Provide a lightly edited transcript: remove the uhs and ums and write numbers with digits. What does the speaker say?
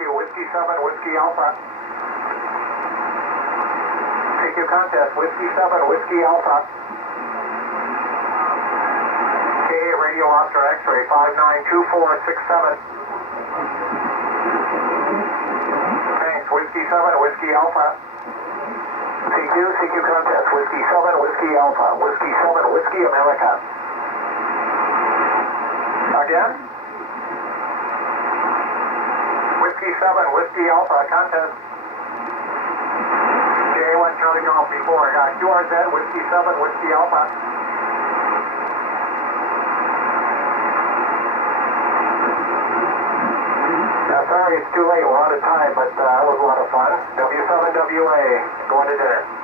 you. Whiskey 7, Whiskey Alpha. CQ contest, Whiskey 7, Whiskey Alpha. KA Radio Oscar X-ray 592467. Thanks, Whiskey 7, Whiskey Alpha. CQ contest, Whiskey 7, Whiskey Alpha. Whiskey 7, Whiskey America. Again? Whiskey 7, Whiskey Alpha, contest. JA1 Charlie Golf before. QRZ, Whiskey 7, Whiskey Alpha. Sorry it's too late, we're out of time, but that was a lot of fun. W7WA, going to dinner.